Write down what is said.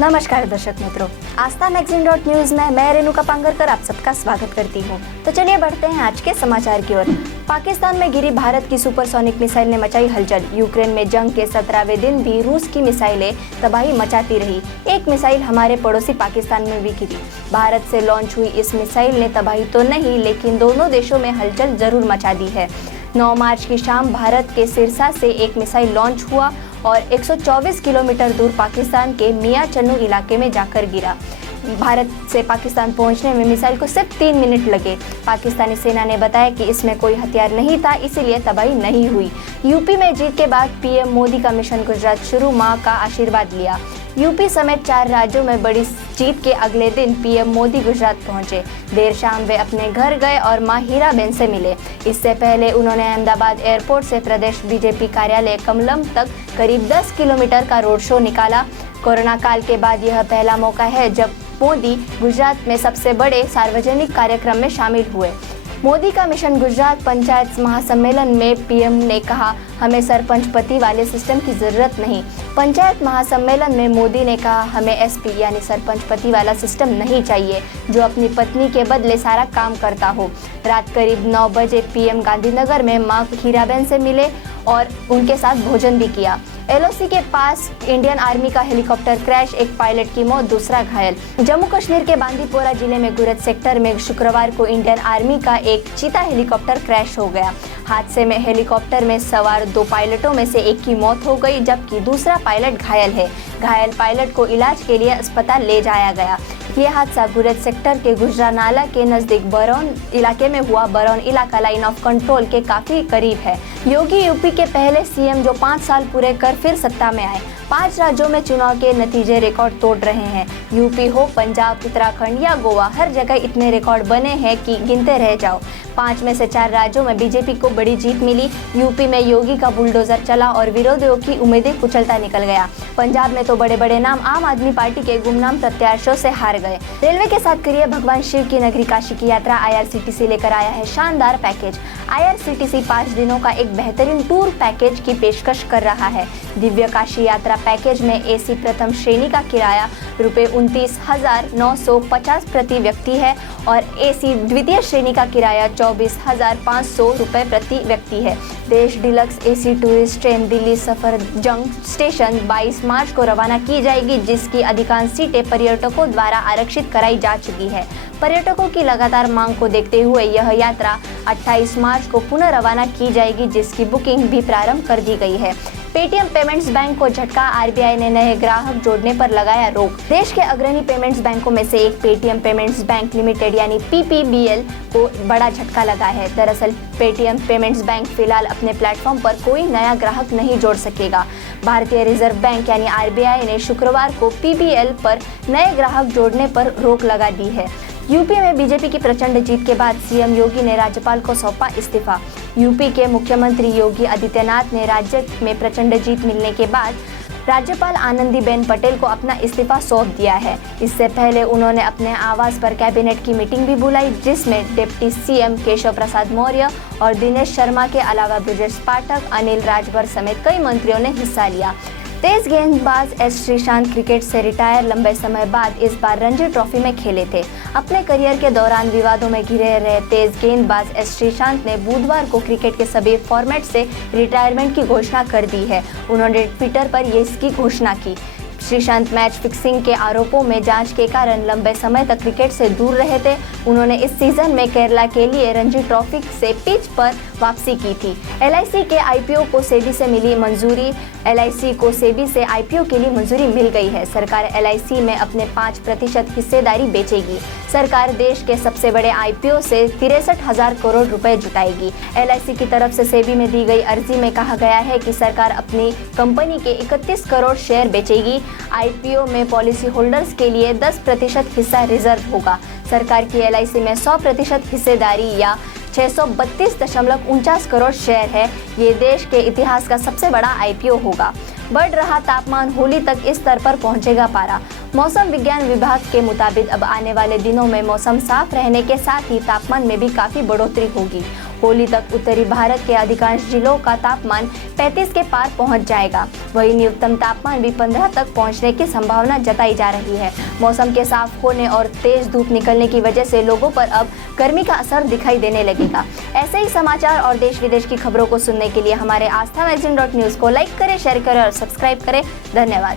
नमस्कार दर्शक मित्रों, आस्था मैगजीन.न्यूज में मैं रेणुका पांगरकर आप सबका स्वागत करती हूँ। तो चलिए बढ़ते हैं आज के समाचार की ओर। पाकिस्तान में गिरी भारत की सुपरसोनिक मिसाइल ने मचाई हलचल। यूक्रेन में जंग के 17वें दिन भी रूस की मिसाइलें तबाही मचाती रही। एक मिसाइल हमारे पड़ोसी पाकिस्तान में भी गिरी। भारत से लॉन्च हुई इस मिसाइल ने तबाही तो नहीं, लेकिन दोनों देशों में हलचल जरूर मचा दी है। 9 मार्च की शाम भारत के सिरसा से एक मिसाइल लॉन्च हुआ और 124 किलोमीटर दूर पाकिस्तान के मियां चन्नू इलाके में जाकर गिरा। भारत से पाकिस्तान पहुंचने में मिसाइल को सिर्फ 3 मिनट लगे। पाकिस्तानी सेना ने बताया कि इसमें कोई हथियार नहीं था, इसीलिए तबाही नहीं हुई। यूपी में जीत के बाद पीएम मोदी का मिशन गुजरात शुरू, मां का आशीर्वाद लिया। यूपी समेत 4 राज्यों में बड़ी जीत के अगले दिन पीएम मोदी गुजरात पहुंचे। देर शाम वे अपने घर गए और मां हीराबेन से मिले। इससे पहले उन्होंने अहमदाबाद एयरपोर्ट से प्रदेश बीजेपी कार्यालय कमलम तक करीब 10 किलोमीटर का रोड शो निकाला। कोरोना काल के बाद यह पहला मौका है जब मोदी गुजरात में सबसे बड़े सार्वजनिक कार्यक्रम में शामिल हुए। मोदी का मिशन गुजरात पंचायत महासम्मेलन में पीएम ने कहा, हमें सरपंच पति वाले सिस्टम की जरूरत नहीं। पंचायत महासम्मेलन में मोदी ने कहा, हमें एसपी यानी सरपंच पति वाला सिस्टम नहीं चाहिए, जो अपनी पत्नी के बदले सारा काम करता हो। रात करीब 9 बजे पीएम गांधीनगर में मां हीराबेन से मिले और उनके साथ भोजन भी किया। एलओसी के पास इंडियन आर्मी का हेलीकॉप्टर क्रैश, एक पायलट की मौत, दूसरा घायल। जम्मू कश्मीर के बांदीपोरा जिले में गुरज सेक्टर में शुक्रवार को इंडियन आर्मी का एक चीता हेलीकॉप्टर क्रैश हो गया। हादसे में हेलीकॉप्टर में सवार 2 पायलटों में से एक की मौत हो गई, जबकि दूसरा पायलट घायल है। घायल पायलट को इलाज के लिए अस्पताल ले जाया गया। ये हादसा गुरज सेक्टर के गुजरानाला के नजदीक बरौन इलाके में हुआ। बरौन इलाका लाइन ऑफ कंट्रोल के काफी करीब है। योगी यूपी के पहले सीएम जो 5 साल पूरे कर फिर सत्ता में आए। 5 राज्यों में चुनाव के नतीजे रिकॉर्ड तोड़ रहे हैं। यूपी हो, पंजाब, उत्तराखंड या गोवा, हर जगह इतने रिकॉर्ड बने हैं कि गिनते रह जाओ। 5 में से 4 राज्यों में बीजेपी को बड़ी जीत मिली। यूपी में योगी का बुलडोजर चला और विरोधियों की उम्मीदें कुचलता निकल गया। पंजाब में तो बड़े बड़े नाम आम आदमी पार्टी के गुमनाम प्रत्याशियों से हार गए। रेलवे के साथ करिए भगवान शिव की नगरी काशी की यात्रा। आईआरसीटीसी लेकर आया है शानदार पैकेज। आईआरसीटीसी 5 दिनों का एक बेहतरीन टूर पैकेज की पेशकश कर रहा है। दिव्य काशी यात्रा पैकेज में एसी प्रथम श्रेणी का किराया ₹29,950 प्रति व्यक्ति है और एसी द्वितीय श्रेणी का किराया ₹24,500 प्रति व्यक्ति है। देश deluxe AC tourist train Delhi Safdarjung station 22 मार्च को रवाना की जाएगी, जिसकी अधिकांश सीटें पर्यटकों द्वारा आरक्षित कराई जा चुकी है। पर्यटकों की लगातार मांग को देखते हुए यह यात्रा 28 मार्च को पुनः रवाना की जाएगी, जिसकी बुकिंग भी प्रारंभ कर दी गई है। पेटीएम पेमेंट्स बैंक को झटका, आरबीआई ने नए ग्राहक जोड़ने पर लगाया रोक। देश के अग्रणी पेमेंट्स बैंकों में से एक पेटीएम पेमेंट्स बैंक लिमिटेड यानी पीपीबीएल को बड़ा झटका लगा है। दरअसल पेटीएम पेमेंट्स बैंक फिलहाल अपने प्लेटफॉर्म पर कोई नया ग्राहक नहीं जोड़ सकेगा। भारतीय रिजर्व बैंक यानी आरबीआई ने शुक्रवार को पीबीएल पर नए ग्राहक जोड़ने पर रोक लगा दी है। यूपी में बीजेपी की प्रचंड जीत के बाद सीएम योगी ने राज्यपाल को सौंपा इस्तीफा। यूपी के मुख्यमंत्री योगी आदित्यनाथ ने राज्य में प्रचंड जीत मिलने के बाद राज्यपाल आनंदीबेन पटेल को अपना इस्तीफा सौंप दिया है। इससे पहले उन्होंने अपने आवास पर कैबिनेट की मीटिंग भी बुलाई, जिसमें डिप्टी सीएम केशव प्रसाद मौर्य और दिनेश शर्मा के अलावा ब्रजेश पाठक, अनिल राजभर समेत कई मंत्रियों ने हिस्सा लिया। तेज गेंदबाज एस श्रीशांत क्रिकेट से रिटायर लंबे समय बाद इस बार रणजी ट्रॉफी में खेले थे। अपने करियर के दौरान विवादों में घिरे रहे तेज गेंदबाज एस श्रीशांत ने बुधवार को क्रिकेट के सभी फॉर्मेट से रिटायरमेंट की घोषणा कर दी है। उन्होंने ट्विटर पर इसकी घोषणा की। श्रीशांत मैच फिक्सिंग के आरोपों में जांच के कारण लंबे समय तक क्रिकेट से दूर रहे थे। उन्होंने इस सीजन में केरला के लिए रणजी ट्रॉफी से पिच पर वापसी की थी। एलआईसी के आईपीओ को सेबी से मिली मंजूरी। एलआईसी को सेबी से आईपीओ के लिए मंजूरी मिल गई है। सरकार एलआईसी में अपने 5% हिस्सेदारी बेचेगी। सरकार देश के सबसे बड़े आईपीओ से 63,000 करोड़ रुपए जुटाएगी। एलआईसी की तरफ से सेबी में दी गई अर्जी में कहा गया है कि सरकार अपनी कंपनी के 31 करोड़ शेयर बेचेगी। आईपीओ में पॉलिसी होल्डर्स के लिए 10% हिस्सा रिजर्व होगा। सरकार की एलआईसी में 100% हिस्सेदारी या 632.49 करोड़ शेयर है। ये देश के इतिहास का सबसे बड़ा आईपीओ होगा। बढ़ रहा तापमान, होली तक इस स्तर पर पहुंचेगा पारा। मौसम विज्ञान विभाग के मुताबिक अब आने वाले दिनों में मौसम साफ रहने के साथ ही तापमान में भी काफी बढ़ोतरी होगी। होली तक उत्तरी भारत के अधिकांश जिलों का तापमान 35 के पार पहुंच जाएगा। वहीं न्यूनतम तापमान भी 15 तक पहुंचने की संभावना जताई जा रही है। मौसम के साफ होने और तेज धूप निकलने की वजह से लोगों पर अब गर्मी का असर दिखाई देने लगेगा। ऐसे ही समाचार और देश विदेश की खबरों को सुनने के लिए हमारे आस्था मैगजीन .न्यूज़ को लाइक करें, शेयर करें और सब्सक्राइब करें। धन्यवाद।